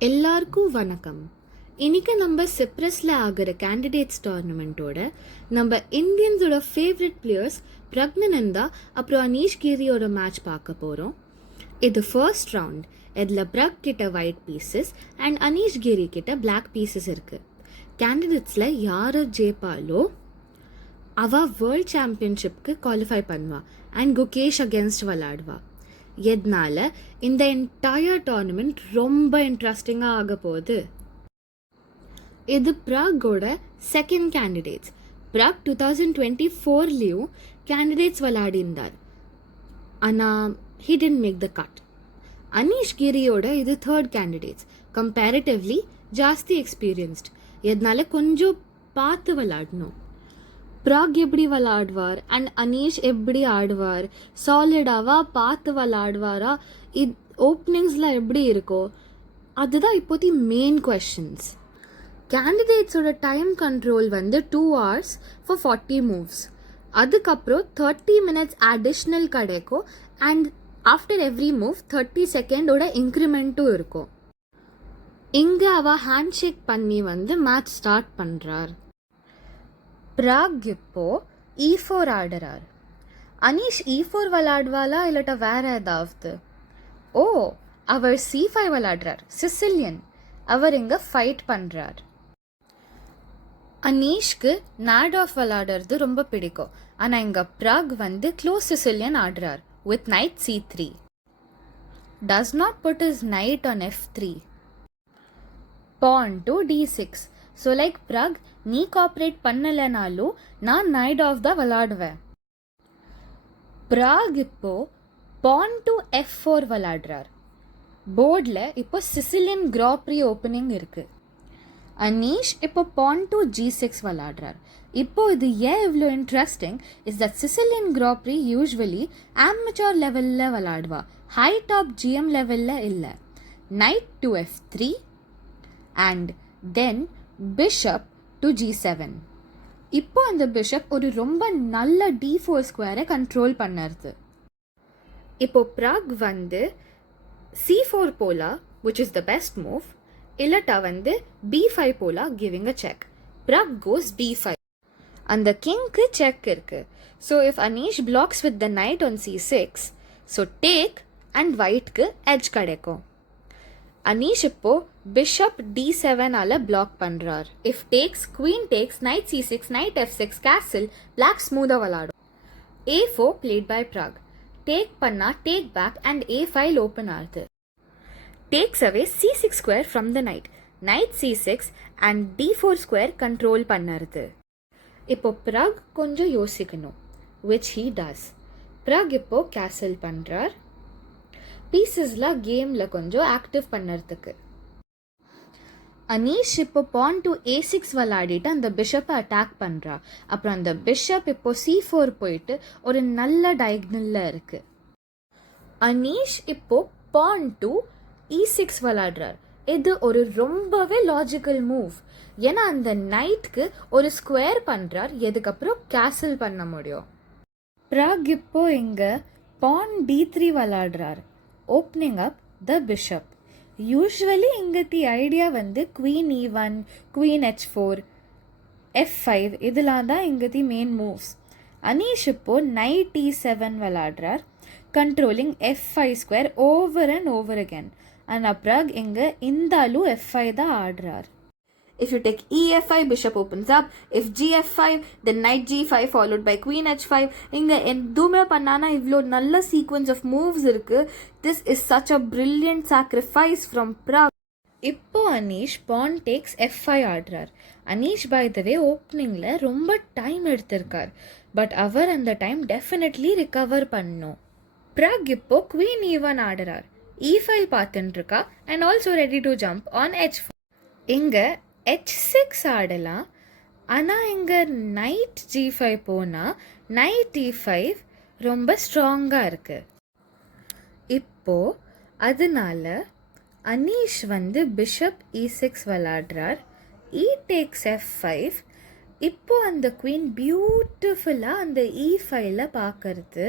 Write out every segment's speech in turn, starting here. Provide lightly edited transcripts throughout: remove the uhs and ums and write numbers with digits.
எல்லாருக்கும் வணக்கம். இன்னைக்கு நம்ம சிப்ரஸில் ஆகிற கேண்டிடேட்ஸ் டோர்னமெண்ட்டோட நம்ம இந்தியன்ஸோட ஃபேவரட் பிளேயர்ஸ் பிரக்னனந்தா அப்புறம் அனீஷ் கிரியோட மேட்ச் பார்க்க போகிறோம். இது ஃபர்ஸ்ட் ரவுண்ட். இதில் பிரக் கிட்ட white pieces and Anish Giri கிட்ட பிளாக் பீசஸ் இருக்குது. கேண்டிடேட்ஸில் யார் ஜெயிப்பாலோ அவள் வேர்ல்ட் சாம்பியன்ஷிப்க்கு குவாலிஃபை பண்ணுவா அண்ட் குகேஷ் அகேன்ஸ்ட் விளாடுவா. இதனால இந்த என்டையர் டோர்னமெண்ட் ரொம்ப இன்ட்ரெஸ்டிங்காக ஆக போகுது. இது ப்ராகோட செகண்ட் கேண்டிடேட்ஸ். ப்ராக் 2024 கேண்டிடேட்ஸ் விளையாடிருந்தார், ஆனால் he didn't make the cut. Anish கிரியோட இது தேர்ட் கேண்டிடேட்ஸ். கம்பேரிட்டிவ்லி ஜாஸ்தி எக்ஸ்பீரியன்ஸ்ட், இதனால கொஞ்சம் பார்த்து விளையாடணும். ப்ராக் எப்படி விளாடுவார் அண்ட் அனீஷ் எப்படி ஆடுவார், சாலிடாவா பார்த்து விளாடுவாரா, ஓப்பனிங்ஸில் எப்படி இருக்கோ, அதுதான் இப்போதி மெயின் கொஷின்ஸ். கேண்டிடேட்ஸோட time control 2 hours for 40 moves. அதுக்கப்புறம் 30 minutes அடிஷ்னல் கிடைக்கும் அண்ட் ஆஃப்டர் எவ்ரி மூவ் 30 செகண்டோட இன்க்ரிமெண்ட்டும் இருக்கும். இங்கே அவள் ஹேண்ட் ஷேக் பண்ணி மேட்ச் ஸ்டார்ட் பண்ணுறார். ப்ராக் இப்போ E4 ஆடுறார். அனீஷ் E4 விளாடுவாளா இல்லாட்ட வேற ஏதாவது? ஓ, அவர் C5 விளாடுறார். சிசிலியன். அவர் இங்கே ஃபைட் பண்ணுறார். அனீஷ்க்கு நாட் ஆஃப் விளாடுறது ரொம்ப பிடிக்கும், ஆனால் இங்கே ப்ராக் க்ளோஸ் சிசிலியன் ஆடுறார் with knight C3. Does not put his knight on F3. Pawn to D6. So like Pragg, நீ கோஆப்ரேட் பண்ணலைனாலும் நான் நைட் ஆஃப் தான் விளாடுவேன். ப்ராக் இப்போ பான் டு F4 விளாடுறார். போர்டில் இப்போ சிசிலியன் கிராண்ட் ப்ரீ ஓப்பனிங் இருக்குது. அனீஷ் இப்போ பான் டு G6 விளாடுறார். இப்போ இது ஏன் இவ்வளோ interesting is that Sicilian grand prix usually amateur லெவலில் விளாடுவா, ஹை டாப் GM லெவலில் இல்லை. Knight to F3 and then bishop to G7. இப்போ அந்த பிஷப் ஒரு ரொம்ப நல்ல D4 ஸ்கொயரை கண்ட்ரோல் பண்ணுறது. இப்போ ப்ராக் C4 போலா, which is the best move. இல்லட்டா B5 போலா, giving a check. Pragg goes B5. அந்த கிங்க்கு செக் இருக்கு. So if Anish blocks with the knight on C6, so take and ஒயிட்க்கு எட்ஜ் கிடைக்கும். அனீஷ் இப்போ பிஷப் D7 பிளாக் பண்றார். இஃப் takes, queen takes, knight C6, knight F6, castle, black ஸ்மூதா விளாடும். A4 played by Pragg. Take பண்ணா take back and A5 open ஆகுது. Takes away C6 square from the knight. Knight C6 and D4 square control பண்ணுறது. இப்போ Prague கொஞ்சம் யோசிக்கணும், which he does. Prague இப்போ கேசல் பண்றார், பீசஸ்லாம் கேமில் கொஞ்சம் ஆக்டிவ் பண்ணுறதுக்கு. அனீஷ் இப்போ பான் டு A6 விளாடிட்டு அந்த பிஷப்பை அட்டாக் பண்ணுறா. அப்புறம் அந்த பிஷப் இப்போ C4 போயிட்டு ஒரு நல்ல டயக்னலில் இருக்கு. அனீஷ் இப்போ பான் டு E6 விளாடுறார். இது ஒரு ரொம்பவே லாஜிக்கல் மூவ், ஏன்னா அந்த நைட்க்கு ஒரு ஸ்கொயர் பண்ணுறார், எதுக்கப்புறம் கேசல் பண்ண முடியும். ப்ராக் இப்போ இங்கே பான் D3 விளாடுறார், opening up the bishop. Usually இங்க the idea queen E1, queen H4, F5 இதெல்லாம் தான் இங்க தி மெயின் மூவ்ஸ். அனீஷ் இப்போ knight E7 விளாடுறார், controlling F5 square over and over again. ஆனால் ப்ராக் இங்க இந்தாலும் F5 தான் ஆடுறார். If you take EF5, bishop opens up. If GF5, then knight G5 followed by queen H5. இங்க எதுவுமே பண்ணானா இவ்வளோ நல்ல சீக்வன்ஸ் ஆஃப் மூவ்ஸ் இருக்கு. This is such a brilliant sacrifice from Pragg. இப்போ அனீஷ் பான் டேக்ஸ் F5 ஆடுறார். Anish by the way ஓப்பனிங்ல ரொம்ப டைம் எடுத்திருக்கார், பட் அவர் அந்த டைம் டெஃபினெட்லி ரிகவர் பண்ணும். ப்ராக் இப்போ குவீன் E1 ஆடுறார். E5 பார்த்துட்டு இருக்கா and also ready to jump on H4. இங்க H6 ஆடலாம், ஆனால் இங்கே நைட் G5 போனால் நைட் E5 ரொம்ப ஸ்ட்ராங்காக இருக்கு. இப்போ அதனால அனீஷ் பிஷப் E6 விளாடுறார். E takes F5. இப்போ அந்த குவீன் பியூட்டிஃபுல்லாக அந்த E5ல பார்க்கறது.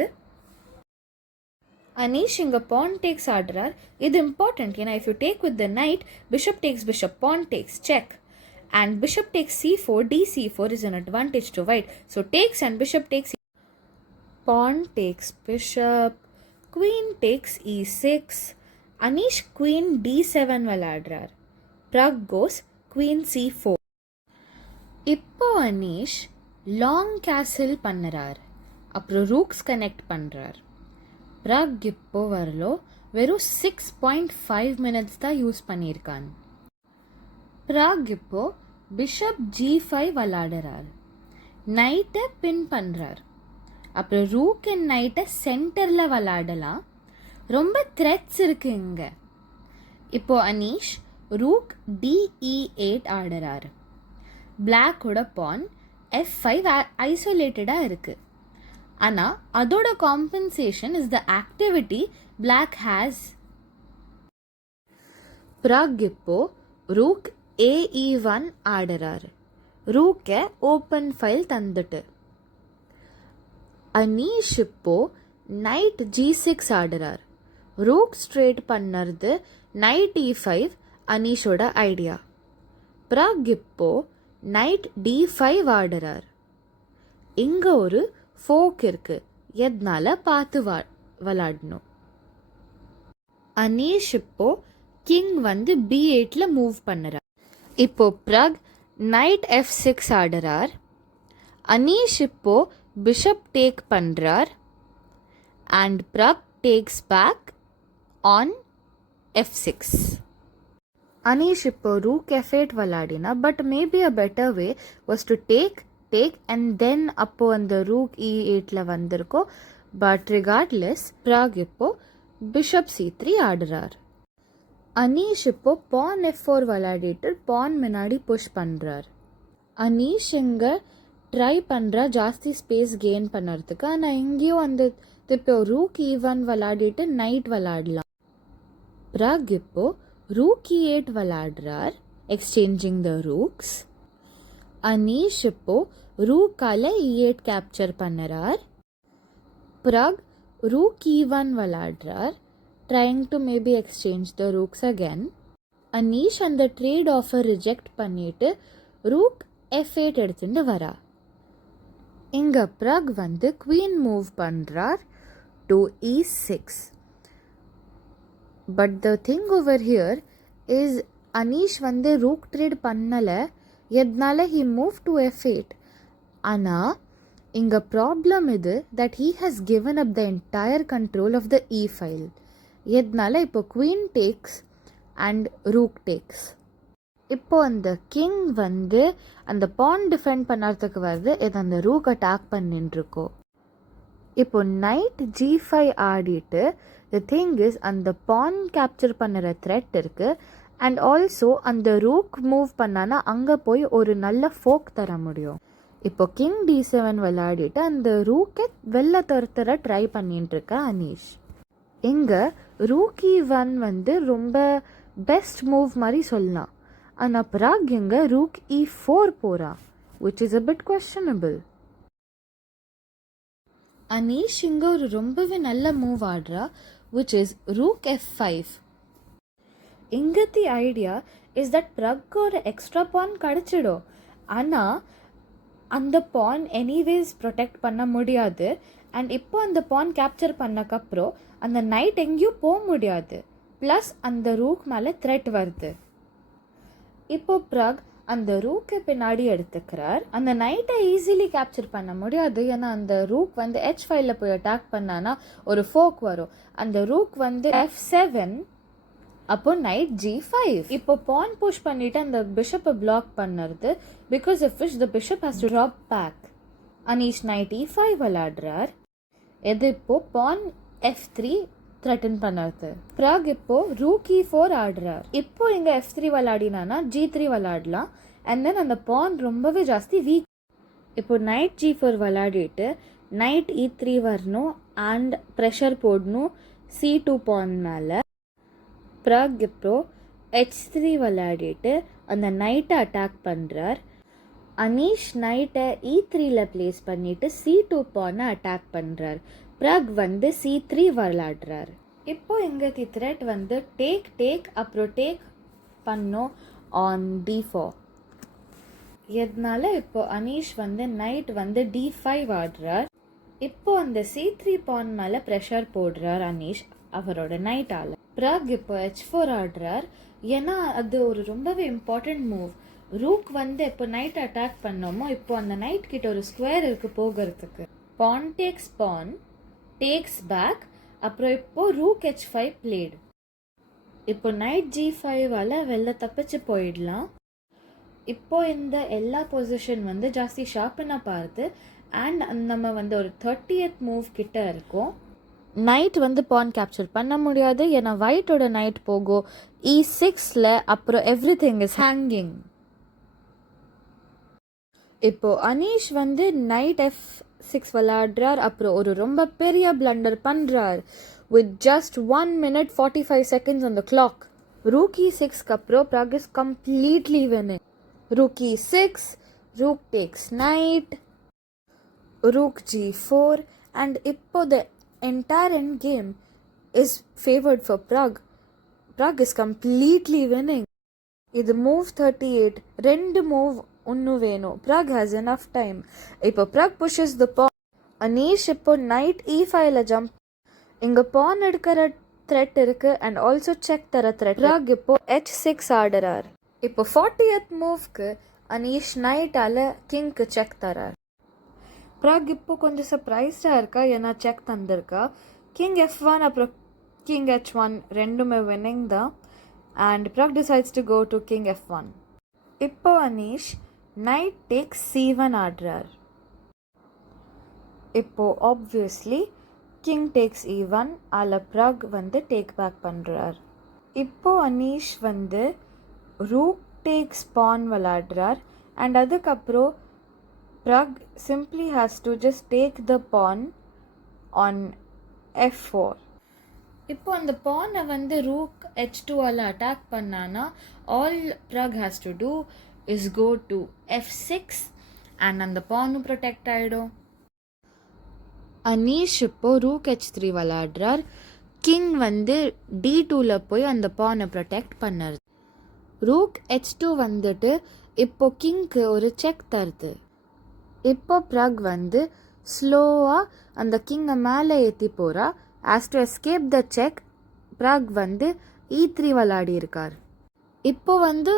அனீஷ் இங்கே pawn takes ஆடுறார். இது இம்பார்ட்டன்ட், ஏன்னா if you take with the knight, bishop takes bishop, pawn takes, check. And bishop takes c4, dc4 is an advantage to white. So takes and bishop takes, pawn takes bishop, queen takes e6. Anish queen d7 விளையாடுறார். Pragg goes queen c4. இப்போ Anish long கேசில் பண்ணுறார். அப்புறம் ரூக்ஸ் connect பண்ணுறார். Pragg இப்போ வரலோ வெறும் 6.5 minutes தான் use பண்ணியிருக்கான். Pragg இப்போ பிஷப் g5 விளையாடுறார். நைட்டை பின் பண்ணுறார். அப்புறம் ரூக் அண்ட் நைட்டை சென்டரில் விளையாடலாம். ரொம்ப த்ரெட்ஸ் இருக்கு இங்கே. இப்போ அனீஷ் ரூக் de8 ஆடுறார். பிளாக்கோட பான் f5 ஐசோலேட்டடாக இருக்குது. ஆனால் அதோட compensation is the activity black has. Pragg இப்போ ரூக் ae1 ஆடுறார். ரூக்கை ஓப்பன் ஃபைல் தந்துட்டு. அனீஷ் இப்போ நைட் g6 ஆடுறார். ரூக் ஸ்ட்ரேட் பண்ணுறது நைட் e5 அனீஷோட ஐடியா. Pragg இப்போ நைட் d5 ஆடுறார். இங்கே ஒரு ஃபோக் இருக்கு, எதனால பார்த்து விளாடணும். அனீஷ் இப்போ கிங் வந்து b8ல மூவ் பண்ணுறார். இப்போ Pragg நைட் f6 ஆடுறார். அனீஷ் இப்போ பிஷப் டேக் பண்ணுறார். And Pragg takes back on f6. Anish இப்போ ரூக் f8 விளாடினா, but maybe a better way was to take and then அப்போ அந்த ரூக் e8ல வந்திருக்கோம். பட் ரிகார்ட்லெஸ் Pragg இப்போ பிஷப் c3 ஆடுறார். அனீஷ் இப்போ பான் f4 விளையாடிட்டு பான் முன்னாடி புஷ் பண்ணுறார். அனீஷ் இங்கே ட்ரை பண்ணுறா ஜாஸ்தி ஸ்பேஸ் கெயின் பண்ணுறதுக்கு. ஆனால் இங்கேயும் அந்த இப்போ ரூக் e1 விளையாடிட்டு நைட் விளையாடலாம். Pragg இப்போ ரூக் e8 விளையாடுறார், எக்ஸ்சேஞ்சிங் த ரூக்ஸ். அனீஷ் இப்போ ரூக்கால e8 கேப்சர் பண்ணுறார். Pragg ரூக் e1 விளையாடுறார், trying to maybe exchange the rooks again. Anish அந்த ட்ரேட் ஆஃபர் ரிஜெக்ட் பண்ணிட்டு ரூக் f8 எடுத்துட்டு வரா. இங்கே Pragg வந்து குவீன் மூவ் பண்ணுறார் to e6. But the thing over here is Anish வந்து ரூக் ட்ரேட் பண்ணலை, எதனால he moved to f8. ஆனால் இங்கே ப்ராப்ளம் இது that he has given up the entire control of the e file. எதனால இப்போ queen takes and rook takes. இப்போ அந்த கிங் வந்து அந்த பான் டிஃபெண்ட் பண்ணுறதுக்கு வருது, இது அந்த ரூக் அட்டாக் பண்ணிட்டுருக்கோம். இப்போ நைட் g5 ஆடிட்டு த திங் இஸ் அந்த பான் கேப்சர் பண்ணுற த்ரெட் இருக்குது. அண்ட் ஆல்சோ அந்த ரூக் மூவ் பண்ணானா அங்கே போய் ஒரு நல்ல ஃபோக் தர முடியும். இப்போ கிங் d7 விளையாடிட்டு அந்த ரூக்கை வெளில துரத்துற ட்ரை பண்ணிட்டு இருக்க அனீஷ். இங்கே ரூக் e1 வந்து ரொம்ப பெஸ்ட் மூவ் மாதிரி சொல்லலாம். ஆனால் Pragg இங்கே ரூக் e4 போகிறா, which is a bit questionable. Anish இங்கே ஒரு ரொம்பவே நல்ல மூவ் ஆடுறா, which is ரூக் f5. இங்கே the idea is that Pragg ஒரு எக்ஸ்ட்ரா பான் கிடச்சிடும். ஆனால் அந்த பான் எனிவேஸ் ப்ரொடெக்ட் பண்ண முடியாது. அண்ட் இப்போ அந்த பான் கேப்சர் பண்ணக்கப்புறம் அந்த நைட் எங்கேயும் போக முடியாது. ப்ளஸ் அந்த ரூக் மேலே த்ரெட் வருது. இப்போ Pragg அந்த ரூக்கை பின்னாடி எடுத்துக்கிறார். அந்த நைட்டை ஈஸிலி கேப்சர் பண்ண முடியாது, ஏன்னா அந்த ரூக் வந்து h5ல போய் அட்டாக் பண்ணானா ஒரு ஃபோக் வரும். அந்த ரூக் வந்து f7, அப்போ நைட் g5. இப்போ பான் புஷ் பண்ணிட்டு அந்த பிஷப்பை பிளாக் பண்ணுறது. Because if the bishop has to drop back. Anish knight e5 விளையாடுறார். எது இப்போ பான் f3 த்ரெட்டன் பண்ணுறது. Pragg இப்போ ரூக் e4 ஆடுறார். இப்போ இங்கே f3 விளையாடினானா g3 விளையாடலாம். அண்ட் தென் அந்த பான் ரொம்பவே ஜாஸ்தி வீக். இப்போ நைட் g4 விளையாடிட்டு நைட் e3 வரணும் அண்ட் ப்ரெஷர் போடணும் c2 பான் மேலே. Pragg இப்போ h3 விளையாடிட்டு அந்த நைட்டை அட்டாக் பண்ணுறார். அனீஷ் நைட்டை e3ல பிளேஸ் பண்ணிவிட்டு c2 பானை அட்டாக் பண்ணுறார். ப்ரக் வந்து c3 விளையாடுறார். இப்போ இங்கே தி த்ரெட் வந்து டேக் அப்புறம் டேக் பண்ணோம் ஆன் d4. இதனால இப்போ அனீஷ் வந்து நைட் வந்து d5 ஆடுறார். இப்போ அந்த c3 பான் மேலே ப்ரெஷர் போடுறார் அனீஷ் அவரோட நைட்டால். ப்ரக் இப்போ h4 ஆடுறார். ஏன்னா அது ஒரு ரொம்பவே இம்பார்ட்டண்ட் மூவ். ரூக் வந்து இப்போ நைட் அட்டாக் பண்ணோமோ இப்போ அந்த நைட் கிட்ட ஒரு ஸ்கொயர் இருக்கு போகிறதுக்கு. பான் டேக்ஸ் பான், டேக்ஸ் பேக், அப்புறம் இப்போ ரூக் h5 பிளேடு. இப்போ நைட் g5ஆல வெளில தப்பிச்சு போயிடலாம். இப்போ இந்த எல்லா பொசிஷன் வந்து ஜாஸ்தி ஷார்ப்பனாக பார்த்து அண்ட் நம்ம வந்து ஒரு 30th மூவ் கிட்ட இருக்கோம். நைட் வந்து பான் கேப்சர் பண்ண முடியாது, ஏன்னா ஒயிட்டோட நைட் போகும் e6ல. அப்புறம் எவ்ரி திங் இஸ் ஹேங்கிங். இப்போ அனீஷ் வந்து நைட் f6 விளையாடுறார். அப்புறம் ஒரு ரொம்ப பெரிய பிளண்டர் பண்ணுறார் with just 1 minute 45 seconds on the clock. Rook e6க்கு அப்புறம் Pragg is completely winning. Rook e6, rook takes knight, rook g4, and இப்போ the entire endgame is favored for Pragg. Pragg is completely winning. இது move 38, ரெண்டு move இன்னும் வேணும். Pragg has enough time. இப்போ Pragg pushes the pawn. Anish இப்போ knight e5ல jump. இங்கே பான் எடுக்கிற thread இருக்கு அண்ட் ஆல்சோ செக் தர த்ரெட். Pragg இப்போ h6 ஆடுறார். இப்போ 40th மூவ்க்கு அனீஷ் நைட்டால கிங்க்கு செக் தரார். Pragg இப்போ கொஞ்சம் சர்ப்ரைஸ்டாக இருக்கா, ஏன்னா செக் தந்திருக்கா. கிங் f1 அப்புறம் கிங் h1 ரெண்டுமே வின்னிங் தான். And Pragg decides to go to king f1. இப்போ அனீஷ் நைட் டேக்ஸ் c1 ஆடுறார். இப்போ ஆப்வியஸ்லி கிங் டேக்ஸ் e1 ஆல Pragg வந்து டேக் பேக் பண்ணுறார். இப்போ அனீஷ் வந்து ரூக் டேக்ஸ் பான் விளையாடுறார். அண்ட் அதுக்கப்புறம் Pragg simply has to just take the pawn on f4. இப்போ அந்த பானை வந்து ரூக் h2ஆல் அட்டாக் பண்ணானா all Pragg has to do is go to f6 and அந்த பானும் ப்ரொடெக்ட் ஆகிடும். அனீஷ் இப்போ ரூக் h3 விளையாடுறார். கிங் வந்து d2ல போய் அந்த பானை ப்ரொடெக்ட் பண்ணுறது. ரூக் h2 வந்துட்டு இப்போ கிங்க்கு ஒரு செக் தருது. இப்போ Pragg வந்து ஸ்லோவாக அந்த கிங்கை மேலே ஏற்றி போகிறா. As to escape the check Pragg வந்து e3 விளையாடி இருக்கார். இப்போ வந்து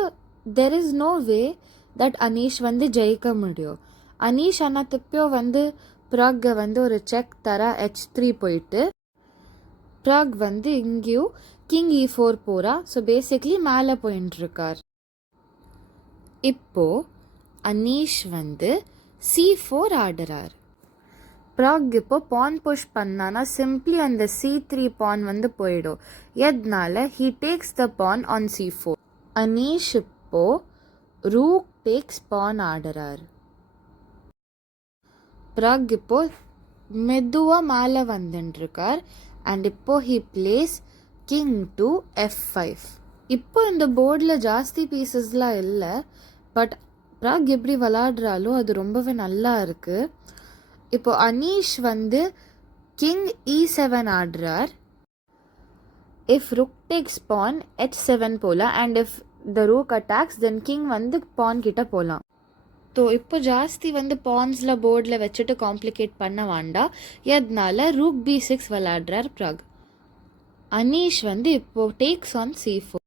there is no way that Anish வந்து ஜெயிக்க முடியும். அனீஷ் ஆனால் திருப்பியோ வந்து Pragg வந்து ஒரு செக் தர h3 போயிட்டு Pragg வந்து இங்கேயும் கிங் e4 போகிறா. ஸோ பேசிக்லி மேலே போயின்ட்டுருக்கார். இப்போ அனீஷ் வந்து c4 ஆடுறார். Pragg இப்போ பான் புஷ் பண்ணானா சிம்பிளி அந்த c3 பான் வந்து போயிடும். எதனால he takes the pawn on c4. Anish இப்போ ரூக் டேக்ஸ் பான் ஆடுறார். Pragg இப்போ மெதுவாக மேலே வந்துட்டுருக்கார். அண்ட் இப்போ he plays king to f5. இப்போ இந்த போர்டில் ஜாஸ்தி பீசஸ்லாம் இல்லை, பட் Pragg எப்படி விளாடுறாலோ அது ரொம்பவே நல்லா இருக்குது. இப்போ அனீஷ் வந்து கிங் e7 ஆடுறார். If rook takes pawn h7 போகலாம். And if the rook attacks then king வந்து பான் கிட்ட போகலாம். ஸோ இப்போ ஜாஸ்தி வந்து பான்ஸில் போர்டில் வச்சுட்டு காம்ப்ளிகேட் பண்ண வேண்டாம். எதனால ரூக் b6 விளையாடுறார் Pragg. அனீஷ் வந்து இப்போ டேக்ஸ் ஆன் c4.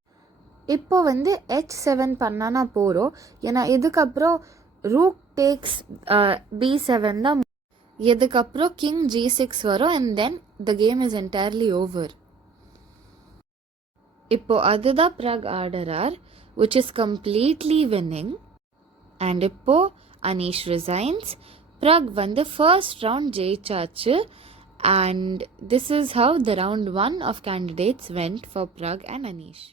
இப்போ வந்து h7 பண்ணானா போகிறோம், ஏன்னா இதுக்கப்புறம் ரூக் டேக்ஸ் b7 தான். இதுக்கப்புறம் கிங் g6 வரும் and then the game is entirely over. இப்போ அதுதான் Pragg ஆடுறார், which is completely winning. அண்ட் இப்போ அனீஷ் ரிசைன்ஸ். Pragg வந்து ஃபர்ஸ்ட் ரவுண்ட் ஜெயிச்சாச்சு. And this is how the round 1 of candidates went for Pragg and Anish.